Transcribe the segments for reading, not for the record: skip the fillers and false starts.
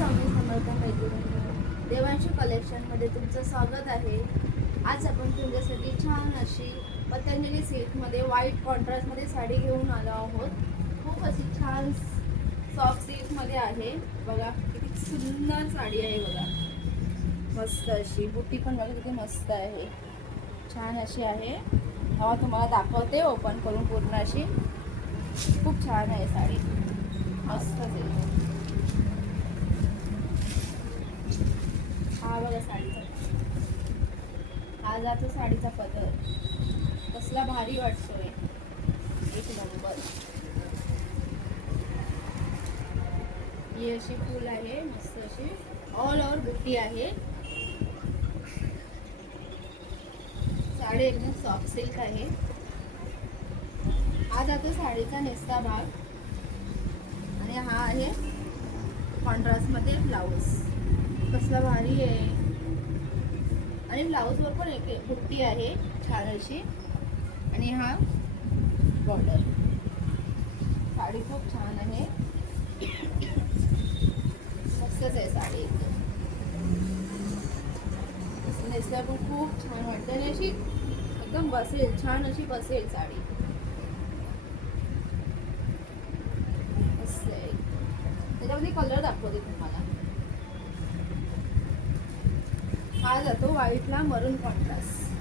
स्वामी समर्थ मैत्रिणी, देवांशी कलेक्शनमध्ये तुमचं स्वागत आहे. आज आपण तुमच्यासाठी छान अशी पतंजली सिल्कमध्ये व्हाईट कॉन्ट्रास्टमध्ये साडी घेऊन आलो आहोत. खूप अशी छान सॉफ्ट सिल्कमध्ये आहे. बघा किती सुंदर साडी आहे. बघा मस्त अशी बुट्टी पण बघा किती मस्त आहे. छान अशी आहे. हा तुम्हाला दाखवते ओपन करून पूर्ण अशी. खूप छान आहे साडी, मस्त आहे. हा बघा साडीचा, हा जातो साडीचा पदर, कसला भारी वाटतोय, एक नंबर. ही अशी फुल आहे, मस्त अशी ऑल ओव्हर बुट्टी आहे. साडी एकदम सॉफ्ट सिल्क आहे. हा जातो साडीचा नेसता भाग आणि हा आहे कॉन्ट्रास्टमध्ये ब्लाऊज. कसला भारी आहे. आणि ब्लाऊजवर पण एक बुट्टी आहे छान अशी. आणि हा बॉर्डर. साडी खूप छान आहे, मस्तच आहे साडी. नेसल्या पण खूप छान वाटते आणि अशी एकदम बसेल, छान अशी बसेल साडी. मस्त आहे. त्याच्यामध्ये कलर दाखवते तुम्हाला. हा जातो व्हाईटला मरून कॉन्ट्रास्ट.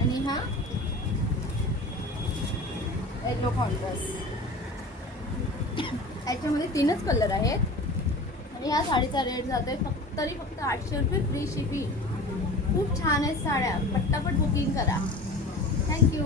आणि हा येलो कॉन्ट्रास्ट. याच्यामध्ये 3च कलर आहेत. आणि ह्या साडीचा रेट जातोय फक्त 800 रुपये फ्री शिपिंग. खूप छान आहेत साड्या. पटापट बुकिंग करा. थँक्यू.